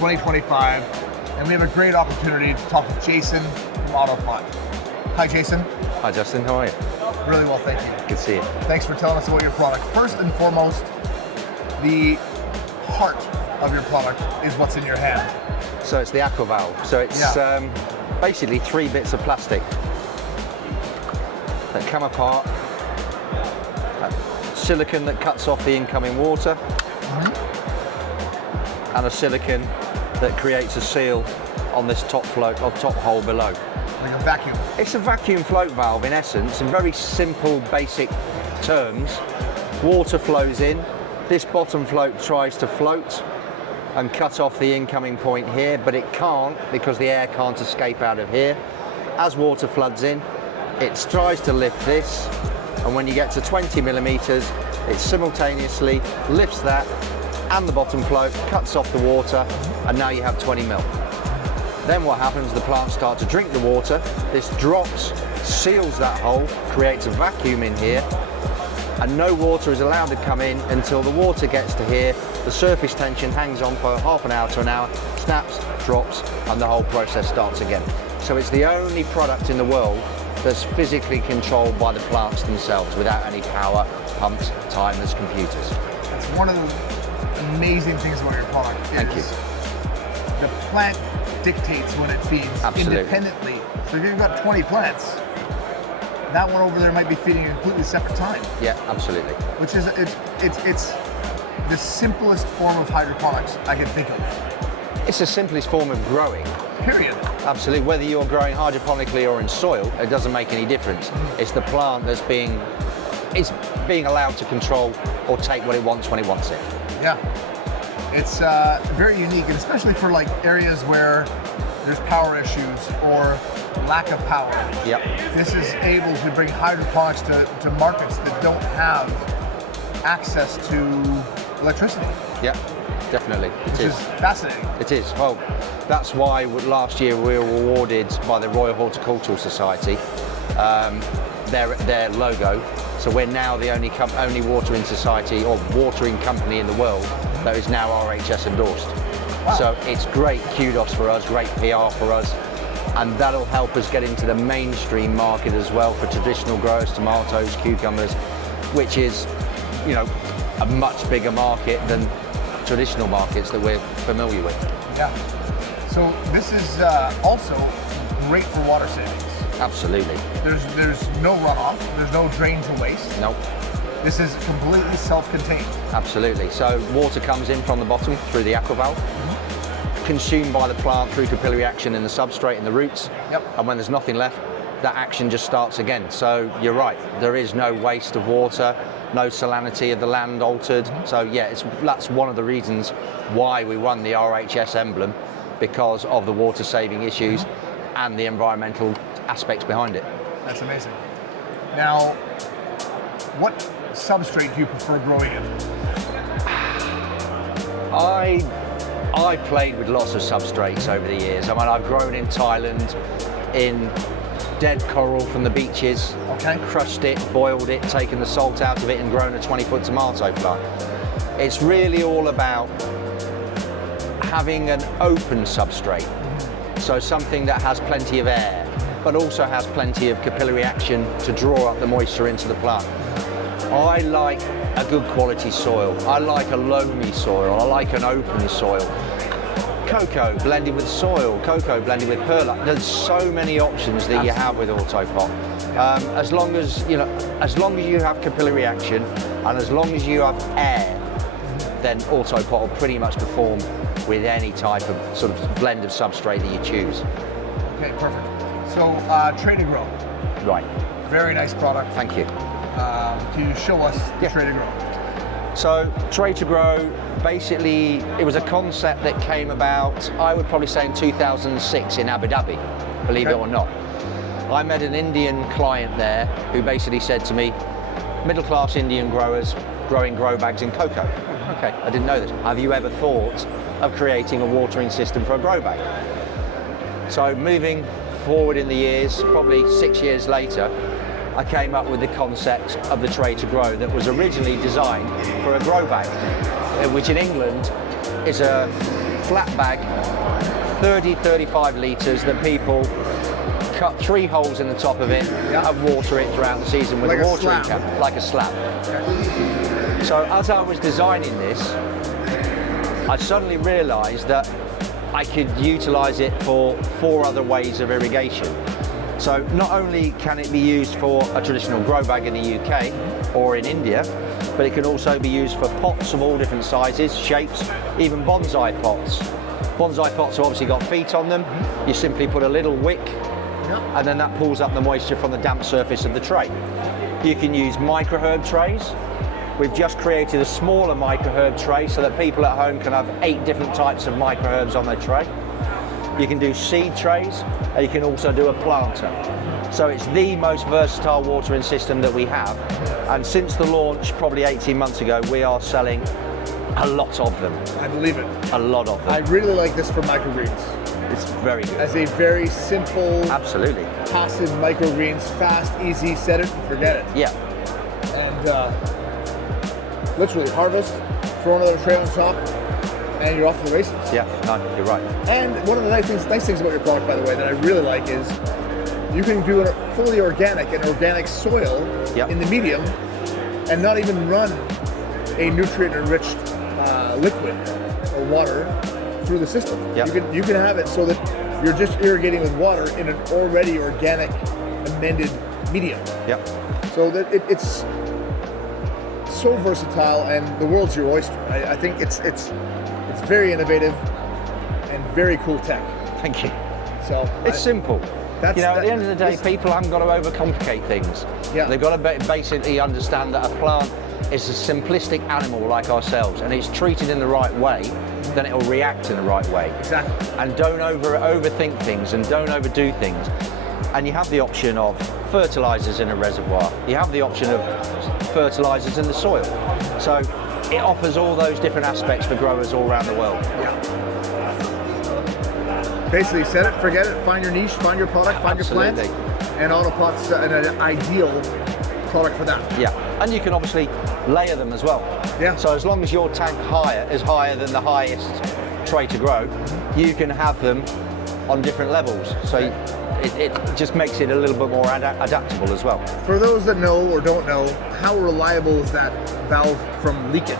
2025, and we have a great opportunity to talk to Jason from AutoPot. Hi, Jason. Hi, Justin. How are you? Really well, thank you. Good to see you. Thanks for telling us about your product. First and foremost, the heart of your product is what's in your hand. So it's the Aqua Valve. So it's basically 3 bits of plastic that come apart, silicone that cuts off the incoming water, and a silicone that creates a seal on this top float or top hole below. Like a vacuum. It's a vacuum float valve in essence, in very simple, basic terms. Water flows in, this bottom float tries to float and cut off the incoming point here, but it can't because the air can't escape out of here. As water floods in, it tries to lift this, and when you get to 20 millimeters, it simultaneously lifts that and the bottom float, cuts off the water, and now you have 20 mil. Then what happens, the plants start to drink the water, this drops, seals that hole, creates a vacuum in here, and no water is allowed to come in until the water gets to here, the surface tension hangs on for half an hour to an hour, snaps, drops, and the whole process starts again. So it's the only product in the world that's physically controlled by the plants themselves without any power, pumps, timers, computers. That's one of the amazing things about your product. Thank you. The plant dictates when it feeds independently. So if you've got 20 plants, that one over there might be feeding a completely separate time. Yeah, absolutely. Which is, it's the simplest form of hydroponics I can think of. It's the simplest form of growing. Period. Absolutely. Whether you're growing hydroponically or in soil, it doesn't make any difference. It's the plant that's being allowed to control or take what it wants when it wants it. Yeah. It's very unique, and especially for like areas where there's power issues or lack of power. Yep. This is able to bring hydroponics to markets that don't have access to electricity. Yeah, definitely. Which is fascinating. It is. Well, that's why last year we were awarded by the Royal Horticultural Society their logo. So we're now the only watering society or watering company in the world that is now RHS endorsed. Wow. So it's great kudos for us, great PR for us, and that'll help us get into the mainstream market as well for traditional growers, tomatoes, cucumbers, which is, you know, a much bigger market than traditional markets that we're familiar with. Yeah. So this is also great for water savings. Absolutely. There's no runoff. There's no drain to waste. Nope. This is completely self-contained. Absolutely. So water comes in from the bottom through the Aqua Valve, consumed by the plant through capillary action in the substrate and the roots. Yep. And when there's nothing left, that action just starts again. So you're right. There is no waste of water, no salinity of the land altered. So yeah, that's one of the reasons why we won the RHS emblem, because of the water saving issues and the environmental aspects behind it. That's amazing. Now, what substrate do you prefer growing in? I played with lots of substrates over the years. I mean, I've grown in Thailand in dead coral from the beaches, crushed it, boiled it, taken the salt out of it and grown a 20-foot tomato plant. It's really all about having an open substrate. So something that has plenty of air, but also has plenty of capillary action to draw up the moisture into the plant. I like a good quality soil. I like a loamy soil. I like an open soil. Cocoa blended with soil, cocoa blended with perlite. There's so many options that you have with AutoPot. As long as you have capillary action and as long as you have air, then AutoPot will pretty much perform with any type of sort of blend of substrate that you choose. Okay, perfect. So Tray to Grow. Right. Very nice product. Thank you. Can you show us the Tray to Grow? So Tray to Grow, basically, it was a concept that came about, I would probably say in 2006 in Abu Dhabi, believe it or not. I met an Indian client there who basically said to me, middle-class Indian growers growing grow bags in cocoa. Okay, I didn't know this. Have you ever thought of creating a watering system for a grow bag? So moving forward in the years, probably 6 years later, I came up with the concept of the Tray to Grow that was originally designed for a grow bag, which in England is a flat bag, 30-35 litres that people cut 3 holes in the top of it and water it throughout the season with Like a a watering slab. can, like a slab. So as I was designing this, I suddenly realised that I could utilise it for 4 other ways of irrigation. So not only can it be used for a traditional grow bag in the UK or in India, but it can also be used for pots of all different sizes, shapes, even bonsai pots. Bonsai pots have obviously got feet on them. You simply put a little wick and then that pulls up the moisture from the damp surface of the tray. You can use microherb trays. We've just created a smaller microherb tray so that people at home can have 8 different types of microherbs on their tray. You can do seed trays, and you can also do a planter. So it's the most versatile watering system that we have. And since the launch, probably 18 months ago, we are selling a lot of them. I believe it. A lot of them. I really like this for microgreens. It's very good. As a very simple, Absolutely. passive microgreens, fast, easy, set it and forget it. Yeah. And literally harvest, throw another tray on top, and you're off to the races. Yeah, no, you're right. And one of the nice things about your product, by the way, that I really like is you can do a fully organic soil in the medium and not even run a nutrient-enriched liquid or water through the system. Yep. You can have it so that you're just irrigating with water in an already organic, amended medium. Yep. So that it's so versatile, and the world's your oyster. I think it's very innovative and very cool tech. Thank you. So it's simple. At the end of the day, this, people haven't got to overcomplicate things. Yeah. They've got to basically understand that a plant is a simplistic animal like ourselves, and it's treated in the right way, then it will react in the right way. Exactly. And don't overthink things, and don't overdo things. And you have the option of fertilizers in a reservoir. You have the option of fertilizers in the soil. So it offers all those different aspects for growers all around the world. Yeah. Basically, set it, forget it, find your niche, find your product, find Absolutely. your plant, and AutoPot's an ideal product for that. Yeah, and you can obviously layer them as well. Yeah. So as long as your tank is higher than the highest tray to grow, you can have them on different levels. So it just makes it a little bit more adaptable as well. For those that know or don't know, how reliable is that valve from leakage?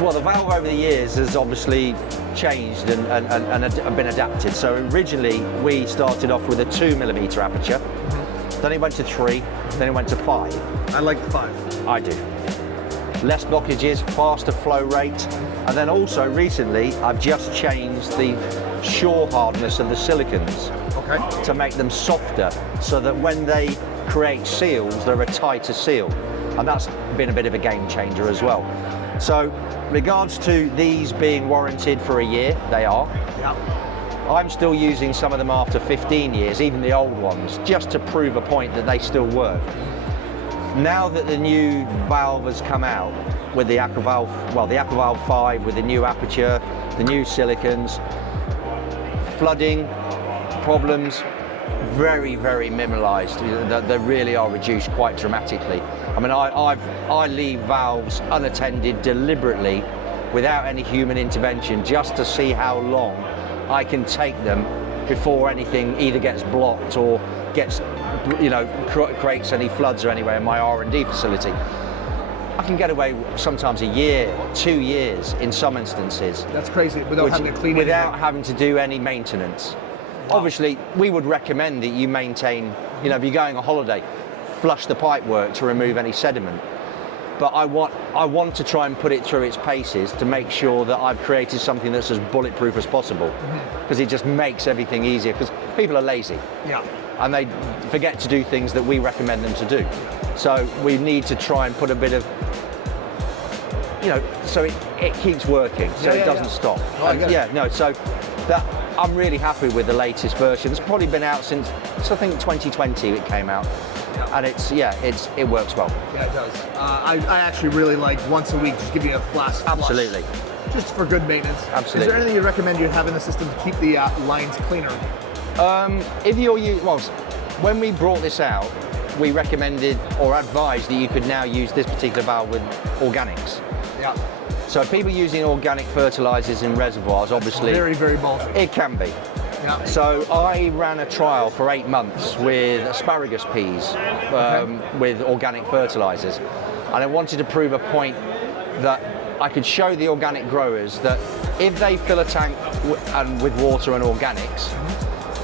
Well, the valve over the years has obviously changed and been adapted. So originally we started off with a 2mm aperture, then it went to 3, then it went to 5. I like the 5. I do. Less blockages, faster flow rate, and then also recently I've just changed the shore hardness of the silicons to make them softer, so that when they create seals, they're a tighter seal, and that's been a bit of a game changer as well. So, regards to these being warranted for a year, they are. Yeah. I'm still using some of them after 15 years, even the old ones, just to prove a point that they still work. Now that the new valve has come out with the AquaValve, well, the AquaValve 5 with the new aperture, the new silicons, flooding problems, very, very minimalised. They really are reduced quite dramatically. I mean, I leave valves unattended deliberately without any human intervention just to see how long I can take them before anything either gets blocked or gets, creates any floods or anywhere in my R&D facility. I can get away sometimes a year, 2 years in some instances. That's crazy, without having to clean it. Without having to do any maintenance. Wow. Obviously, we would recommend that you maintain, if you're going on holiday, flush the pipework to remove any sediment. But I want to try and put it through its paces to make sure that I've created something that's as bulletproof as possible, because it just makes everything easier, because people are lazy. Yeah. And they forget to do things that we recommend them to do. So we need to try and put a bit of, so it keeps working, so it doesn't stop. So that I'm really happy with the latest version. It's probably been out since, I think 2020 it came out. And it works well. Yeah, it does. I actually really like once a week, just give you a flash. Absolutely. Just for good maintenance. Absolutely. Is there anything you recommend you have in the system to keep the lines cleaner? If you're when we brought this out, we recommended or advised that you could now use this particular valve with organics. Yeah. So people using organic fertilizers in reservoirs, obviously, very, very ballsy. it can be. Yeah. So I ran a trial for 8 months with asparagus peas with organic fertilizers, and I wanted to prove a point that I could show the organic growers that if they fill a tank with water and organics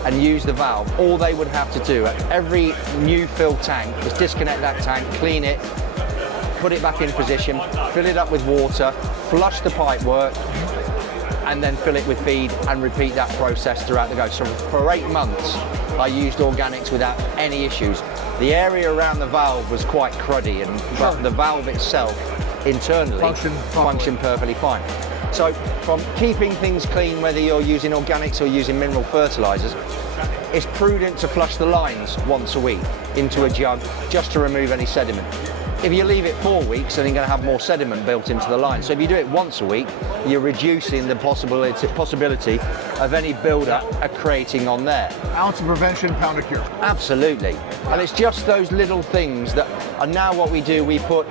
and use the valve, all they would have to do at every new filled tank is disconnect that tank, clean it, put it back in position, fill it up with water, flush the pipe work, and then fill it with feed and repeat that process throughout the go. So for 8 months, I used organics without any issues. The area around the valve was quite cruddy, but the valve itself internally functioned perfectly fine. So from keeping things clean, whether you're using organics or using mineral fertilizers, it's prudent to flush the lines once a week into a jug just to remove any sediment. If you leave it 4 weeks, then you're going to have more sediment built into the line. So if you do it once a week, you're reducing the possibility of any build-up creating on there. Ounce of prevention, pound of cure. Absolutely. And it's just those little things that are now what we do. We put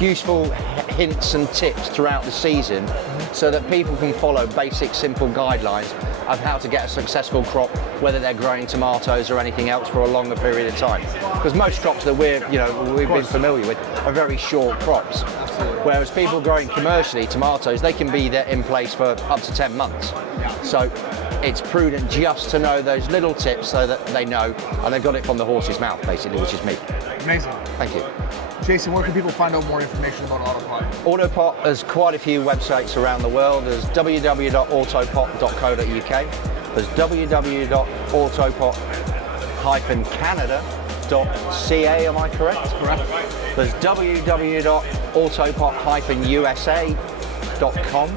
useful hints and tips throughout the season so that people can follow basic, simple guidelines of how to get a successful crop, whether they're growing tomatoes or anything else for a longer period of time. Because most crops that we've been familiar with are very short crops. Absolutely. Whereas people growing commercially tomatoes, they can be there in place for up to 10 months. So it's prudent just to know those little tips so that they know, and they've got it from the horse's mouth, basically, which is me. Amazing. Thank you. Jason, where can people find out more information about AutoPot? AutoPot has quite a few websites around the world. There's www.autopot.co.uk. There's www.autopot-canada.ca, am I correct? Correct. There's www.autopot-usa.com.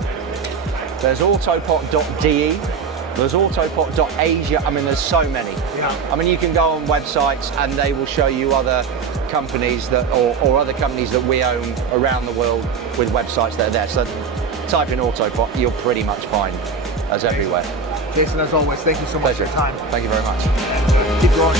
There's autopot.de. There's autopot.asia. I mean, there's so many. Yeah. I mean, you can go on websites and they will show you other companies that, or other companies that we own around the world with websites that are there. So type in AutoPot, you'll pretty much find us everywhere. Jason, as always, thank you so much for your time. Thank you very much. Keep growing.